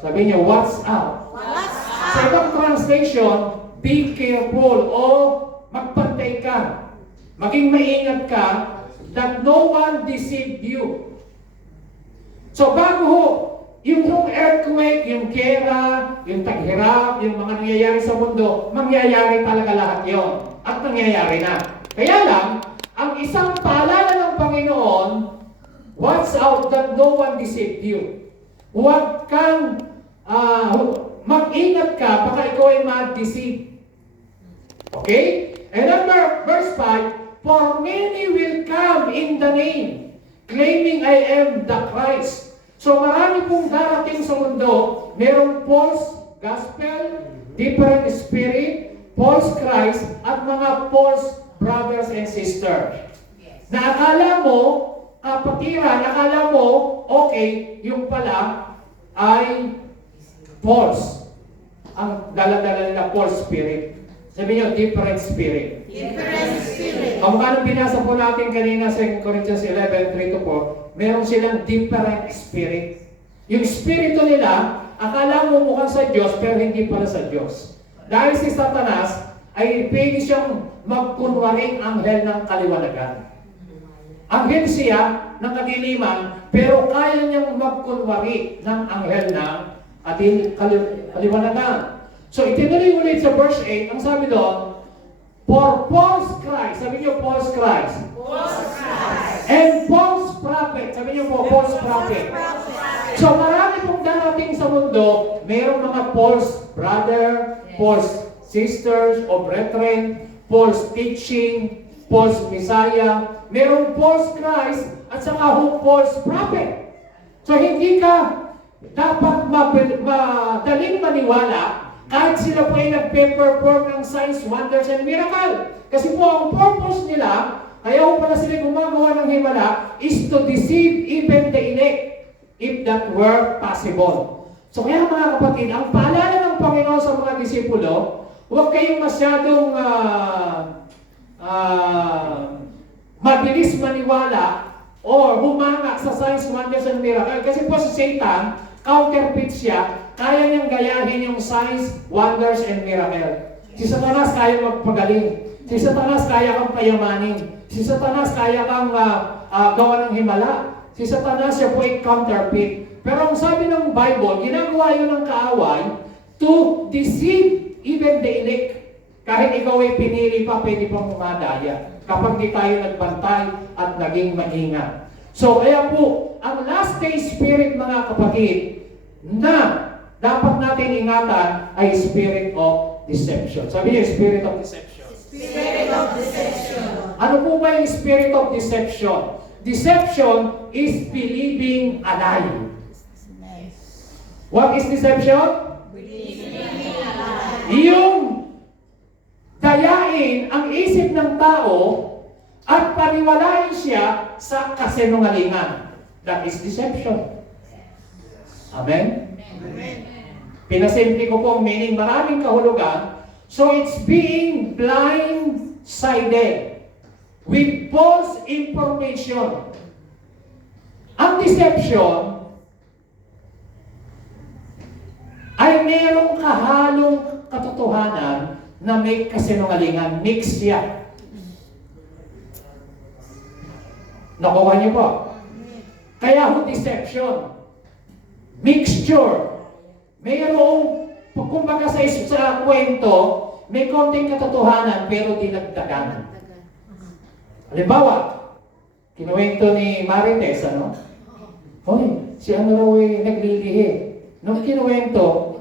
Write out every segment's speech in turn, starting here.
Sabi niyo, watch out. Sa ibang translation, be careful o magpantay ka. Maging maingat ka that no one deceive you. So bago yung earthquake, yung gera, yung taghirap, yung mga nangyayari sa mundo, mangyayari talaga lahat yon. At nangyayari na. Kaya lang, ang isang paalala ng Panginoon, watch out that no one deceive you. Huwag kang mag-ingat ka, baka ikaw ay ma-deceive. Okay? And then verse 5, for many will come in the name, claiming I am the Christ. So marami pong darating sa mundo, merong false gospel, different spirit, false Christ, at mga false brothers and sisters. Na akala mo, kapatiran, akala mo, okay, yung pala ay false. Ang dala-dala nila false spirit. Sabi niyo, different spirit. Different spirit. Kung paano binasa po natin kanina sa Corinthians 11:3-4, meron silang different spirit. Yung spirito nila, akala mo mukhang sa Diyos, pero hindi pala sa Diyos. Dahil si Satanas ay pwede siyang magkunwaring anghel ng kaliwanagan. Anghel siya ng kadiliman, pero kaya niyang magkunwari ng anghel ng kaliwanagan. So itinuloy ulit sa verse 8, ang sabi doon, for false Christ, sabi niyo false Christ. False Christ. And false prophet, sabi niyo po false prophet. So marami pong darating sa mundo, mayroong mga false brother, false sisters o brethren, false teaching, false Messiah, mayroong false Christ, at saka false prophet. So hindi ka dapat madaling maniwala kahit sila po ay nagpe-perform ng signs, wonders, and miracle. Kasi po ang purpose nila, kaya po pala sila gumagawa ng himala, is to deceive even the elect, if that were possible. So kaya mga kapatid, ang paalala ng Panginoon sa mga disipulo, huwag kayong masyadong mabilis maniwala or humanga sa signs, wonders, and miracle. Kasi po si Satan, counterfeit siya, kaya niyang gayahin yung signs, wonders, and miracle. Si Satanas kaya magpagaling. Si Satanas kaya kang payamanin. Si Satanas kaya kang gawa ng himala. Si Satanas siya po ay counterfeit. Pero ang sabi ng Bible, ginagawa yun ng kaaway to deceive even the elect. Kahit ikaw ay pinili pa, pwede pang umadaya. Kapag di tayo nagbantay at naging maingat. So kaya po, ang last day spirit mga kapatid, na dapat natin ingatan ay spirit of deception. Sabi niyo, spirit of deception. Spirit of deception. Ano po ba yung spirit of deception? Deception is believing a lie. What is deception? Believing a lie. Yung dayain ang isip ng tao at paniwalain siya sa kasinungalingan. That is deception. Amen? Amen. Pinasimple ko po ang meaning, maraming kahulugan. So it's being blindsided with false information. Ang deception ay merong kahalong katotohanan na may kasinungalingan. Mix siya. Nakuha niyo po? Kaya ho deception. Mixture. Mayroong, kumbaga sa kwento, may konting katotohanan pero dinagdagan. Halimbawa, kinuwento ni Marites, ano? Hoy, si ano raw ay naglilihi. Nung kinuwento,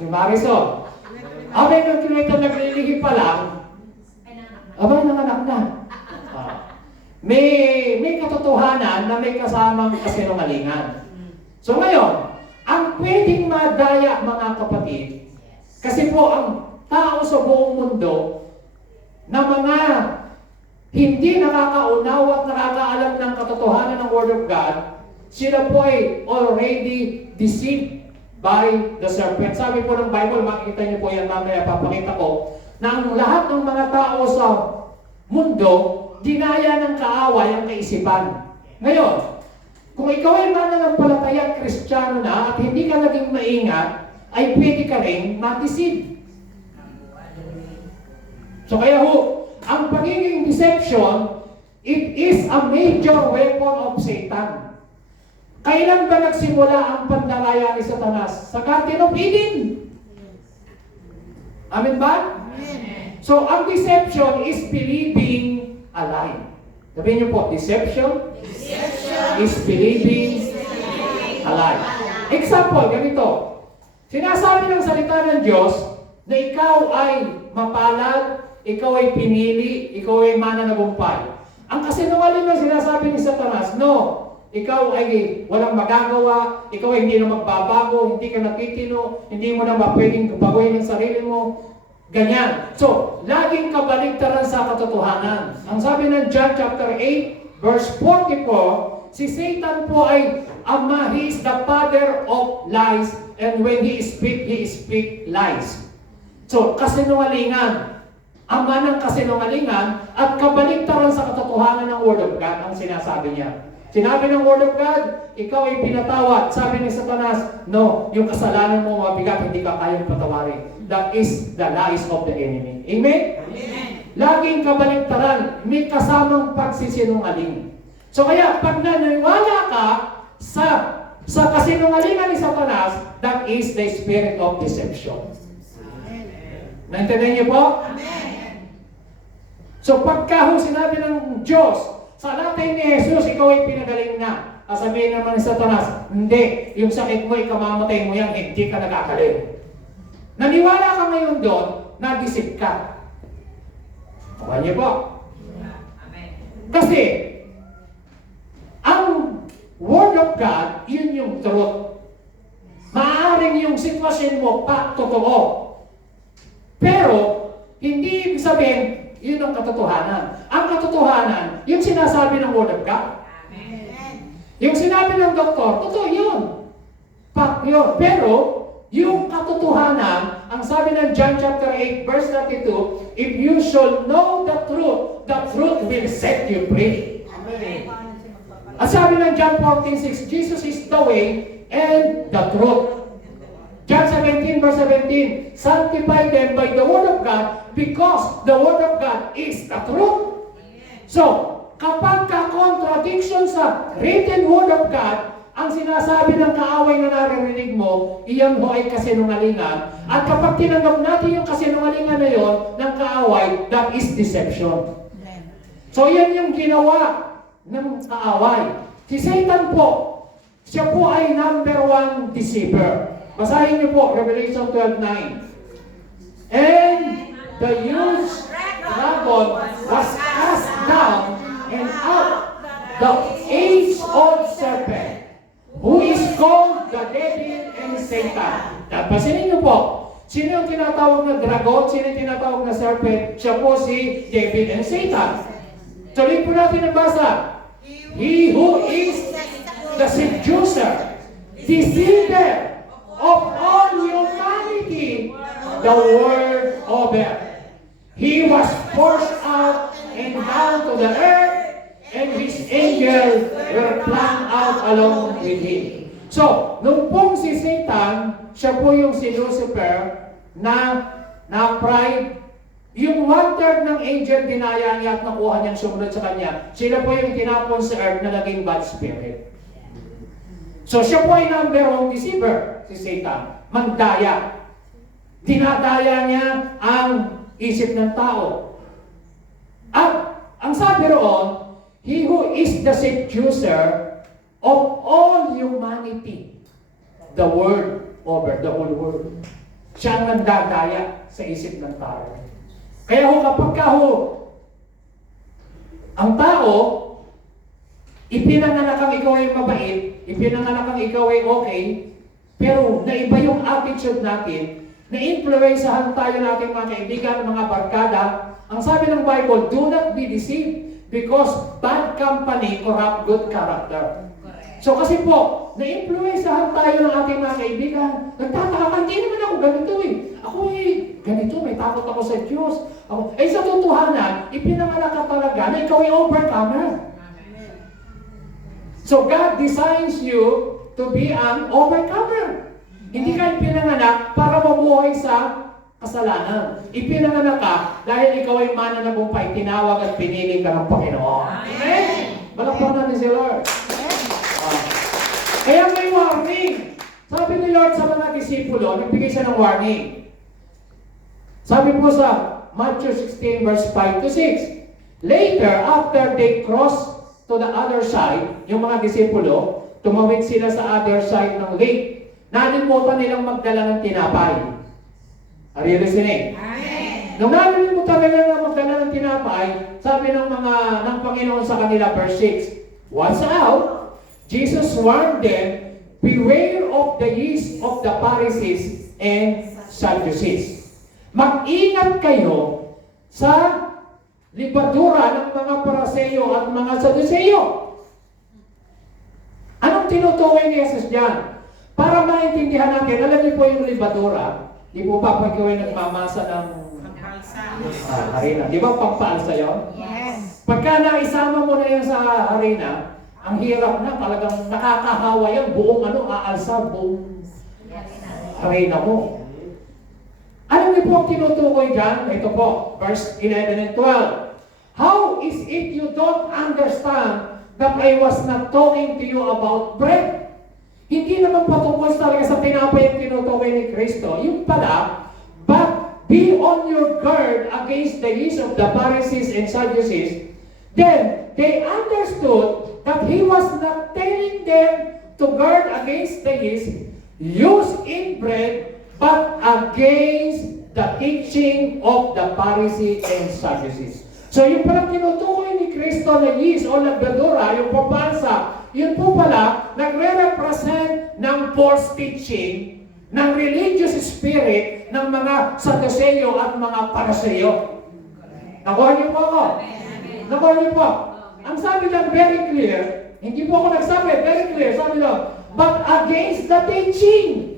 si Marisol. Abay, nung kinuwento naglilihi pa lang, abay, nanganak na. May katotohanan na may kasamang kasinungalingan. So ngayon, ang pwedeng madaya mga kapatid, kasi po ang tao sa buong mundo na mga hindi nakakaunawa at nakakaalam ng katotohanan ng Word of God, sila po ay already deceived by the serpent. Sabi po ng Bible, makikita niyo po yan mamaya, papakita ko, na ang lahat ng mga tao sa mundo, dinaya ng kaaway ang kaisipan. Ngayon, kung ikaw ay mananampalataya mananampalataya Kristiyano na at hindi ka naging maingat, ay pwede ka rin ma-deceive. So kaya ang pagiging deception, it is a major weapon of Satan. Kailan ba nagsimula ang pandaraya ni Satanas? Sa Garden of Eden. Amen ba? So ang deception is believing a lie. Sabihin niyo po, deception is believing a lie. Example, ganito. Sinasabi ng salita ng Diyos na ikaw ay mapalad, ikaw ay pinili, ikaw ay mananagumpay. Ang kasinungaling ng sinasabi ni Satanas, no, ikaw ay walang magagawa, ikaw ay hindi na magbabago, hindi ka natitino, hindi mo na pwedeng baguhin ang sarili mo. Ganyan. So, laging kabaligtaran sa katotohanan. Ang sabi ng John chapter 8, verse 44, si Satan po ay ama, he is the father of lies, and when he speak lies. So, kasinungalingan. Ama ng kasinungalingan at kabaligtaran sa katotohanan ng Word of God ang sinasabi niya. Sinabi ng Word of God, ikaw ay pinatawad. Sabi ni Satanas, no, yung kasalanan mo mabigat, hindi ka kayang patawarin. That is the lies of the enemy. Amen? Amen. Laging kabaligtaran, may kasamang pagsisinungaling. So kaya, pag naniniwala ka sa kasinungalingan ni Satanas, that is the spirit of deception. Naintindihan niyo po? Amen. So pagka sinabi ng Diyos, sa latay ni Jesus, ikaw ay pinagaling na. Sabihin naman ni Satanas, hindi, yung sakit mo, ikamamatay mo yan, hindi ka nakakalim. Naniwala ka ngayon doon, na-deceive ka. Okay niyo po? Amen. Kasi, ang Word of God, yun yung truth. Maaaring yung sitwasyon mo pa totoo. Pero, hindi ibig sabihin, yun ang katotohanan. Ang katotohanan, yung sinasabi ng Word of God. Amen. Yung sinabi ng doktor, totoo yun. Fact yun. Pero, yung katotohanan, ang sabi ng John chapter 8, verse 32, if you shall know the truth will set you free. Amen. At sabi ng John 14:6, Jesus is the way and the truth. John 17, verse 17, sanctify them by the Word of God because the Word of God is the truth. So, kapag ka-contradiction sa written Word of God, ang sinasabi ng kaaway na naririnig mo, iyan ho ay kasinungalingan. At kapag tinanggap natin yung kasinungalingan na yon ng kaaway, that is deception. So, yan yung ginawa ng kaaway. Si Satan po, siya po ay number one deceiver. Basahin niyo po, Revelation 12:9. And the huge dragon was cast down and out, the age-old serpent, who is called the devil and Satan. Pansinin niyo po, sino yung tinatawag na dragon, sino yung tinatawag na serpent? Siya po si devil and Satan. Tuloy po natin ang basa. He who is the seducer, deceiver of all humanity the world over. He was forced out and down to the earth, and his angels were flung out along with him. So, nung pong si Satan, siya po yung si Lucifer na pride. Yung 1/3 ng angel dinaya niya at nakuha niyang sumunod sa kanya. Sila po yung tinapon sa earth na naging bad spirit. So siya po ay number one deceiver, si Satan. Mandaya. Dinadaya niya ang isip ng tao. At ang sabi roon, he who is the seducer of all humanity, the world over, the whole world. Siya ang nandadaya sa isip ng tao. Kaya kapag ang tao, ipinanganak ang ikaw ay mabait, ipinanganak ang ikaw ay okay, pero naiba yung attitude natin, na-influensahan tayo natin mga kaibigan, mga barkada. Ang sabi ng Bible, do not be deceived because bad company corrupt good character. So kasi po, na-influensahan tayo ng ating mga kaibigan. Nagtataka ka, hindi naman ako ganito eh. Ako ganito, may takot ako sa Diyos. Sa totohanan, ipinanganak ka talaga na ikaw ay overcomer. So God designs you to be an overcomer. Hindi ka pinanganak para mabuhay sa kasalanan. Ipinanganak ka dahil ikaw ay mananagumpay, tinawag at pinili ka ng Panginoon. Amen? Malakpan natin si Lord. Kaya may warning. Sabi ni Lord sa mga disipulo, nagbigay siya ng warning. Sabi po sa Matthew 16 verse 5 to 6. Later, after they crossed to the other side, yung mga disipulo, tumawid sila sa other side ng lake. Nalimutan nilang magdala ng tinapay. Are you listening? Amen. Nung nalimutan nila magdala ng tinapay, sabi ng Panginoon sa kanila, verse 6, watch out, Jesus warned them, beware of the yeast of the Pharisees and Sadducees. Mag-ingat kayo sa libadura ng mga Pariseo at mga Sadduceo. Anong tinutukoy ni Jesus diyan? Para maintindihan natin, alam niyo po yung libadura, di po pa pag kayo nagmamasa ng harina. Di ba pampaalsa yun? Yes. Pagka naisama mo na yun sa harina, ang hirap na, talagang nakakahawa yan, buong aalsa, buong harina mo. Ano niyo po ang tinutukoy dyan? Ito po, verse 11 and 12. How is it you don't understand that I was not talking to you about bread? Hindi naman patungkol talaga sa tinapay ang tinutukoy ni Kristo. Yung pala, but be on your guard against the yeast of the Pharisees and Sadducees. Then they understood that he was not telling them to guard against the yeast used in bread, but against the teaching of the Pharisees and Sadducees. So yung palang tinutukoy ni Kristo na yeast o labradora, yung papansa, yun po pala, nagre-represent ng false teaching, ng religious spirit ng mga Sadduceo at mga Pariseo. Nakuha niyo po ako? Nakuha niyo po? Ang sabi lang very clear, hindi po ako nagsabi, very clear, sabi lang, but against the teaching.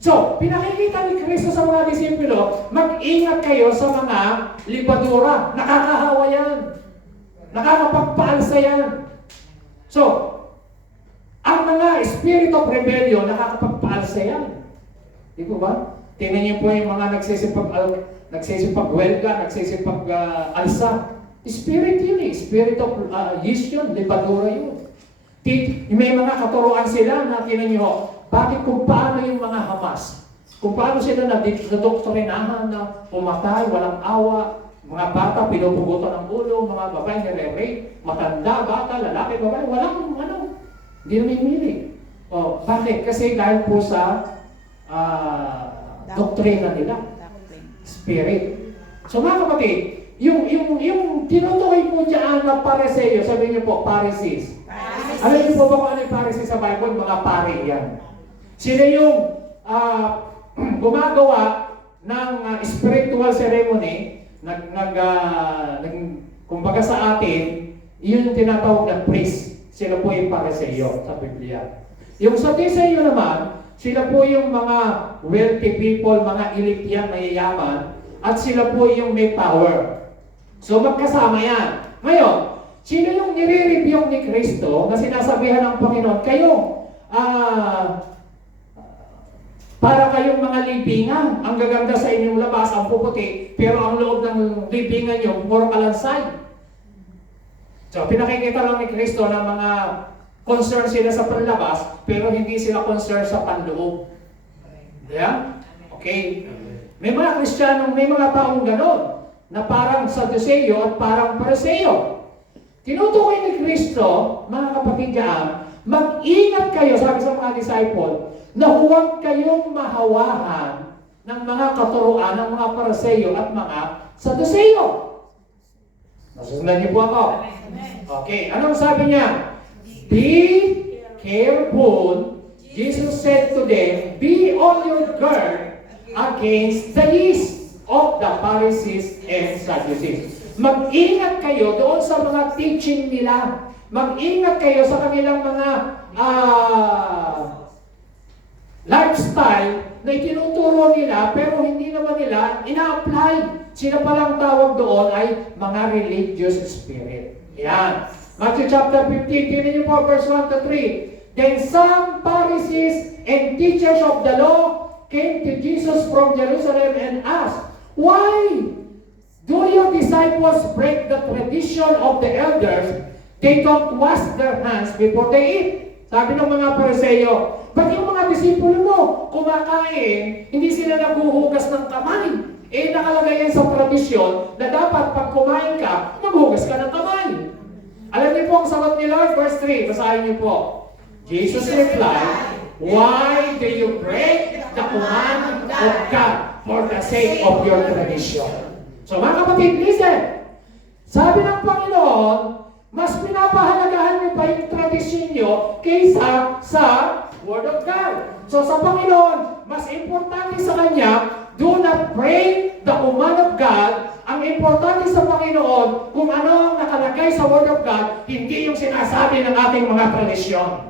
So, pinakikita ni Kristo sa mga disipulo, mag-ingat kayo sa mga libadura. Nakakahawa yan. Nakakapagpaalsa yan. So, ang mga spirit of rebellion, nakakapagpaalsa yan. Di po ba? Tingnan niyo po yung mga nagsisipag-welga, nagsisipag-alsa. Spirit yun eh. Spirit of yeast yun, libadura yun. May mga katuruan sila na tingnan niyo, bakit kung paano yung mga Hamas, kung paano sila nadoktrinahan na pumatay, walang awa, mga bata pinupugutan ng ulo, mga babae nire-rape, matanda, bata, lalaki, babae, walang hindi namimili. O, bakit? Kasi dahil po sa doktrina nila, spirit. So mga kapatid, yung tinutukoy po dyan na Pariseo, sabi niyo po, Pharisees. Alam niyo po ba kung ano yung Pharisees sa Bible? Mga pare yan. Sila yung gumagawa ng spiritual ceremony, kumbaga sa atin, yun yung tinatawag ng priest. Sila po yung Pariseo sa Biblia. Yung Sadduceo naman, sila po yung mga wealthy people, mga elite yan, mayayaman, at sila po yung may power. So magkasama yan. Ngayon, sino yung nire-review ni Kristo na sinasabihan ng Panginoon, kayo, para kayong mga libingan, ang gaganda sa inyong labas, ang puputi, pero ang loob ng libingan nyo, puro kalansay. So, pinakikita lang ni Kristo na mga concern sila sa panlabas, pero hindi sila concern sa panloob. Yeah? Okay? May mga Kristiyanong, may mga taong ganon, na parang Sadduceo at parang Pariseo. Tinutukoy ni Kristo, mga kapatid diyan, mag-ingat kayo, sabi sa mga disciple, na huwag kayong mahawahan ng mga katuruan ng mga Pariseo at mga Sadduceo. Nasusundan niyo po ako. Okay, anong sabi niya? Be careful, Jesus said to them, be on your guard against the yeast of the Pharisees and Sadducees. Mag-ingat kayo doon sa mga teaching nila. Mag-ingat kayo sa kanilang mga lifestyle na itinuturo nila pero hindi naman nila ina-apply. Sila palang tawag doon ay mga religious spirit. Yan. Matthew chapter 15, tingnan niyo po, verse 1 to 3. Then some Pharisees and teachers of the law came to Jesus from Jerusalem and asked, "Why do your disciples break the tradition of the elders? They don't wash their hands before they eat." Sabi ng mga Pariseo, ba't yung mga disipulo mo kumakain, hindi sila naghuhugas ng kamay? Eh, nakalagay yan sa tradisyon na dapat pag kumain ka, maghugas ka ng kamay. Alam niyo po ang sagot ni Lord, verse 3, basahin niyo po. Jesus replied, "Why do you break the command of God for the sake of your tradition?" So mga kapatid, listen. Sabi ng Panginoon, mas pinapahalagahan niyo pa yung tradisyon niyo kaysa sa Word of God. So sa Panginoon, mas importante sa Kanya, do not break the command of God. Ang importante sa Panginoon, kung ano ang nakalagay sa Word of God, hindi yung sinasabi ng ating mga tradisyon.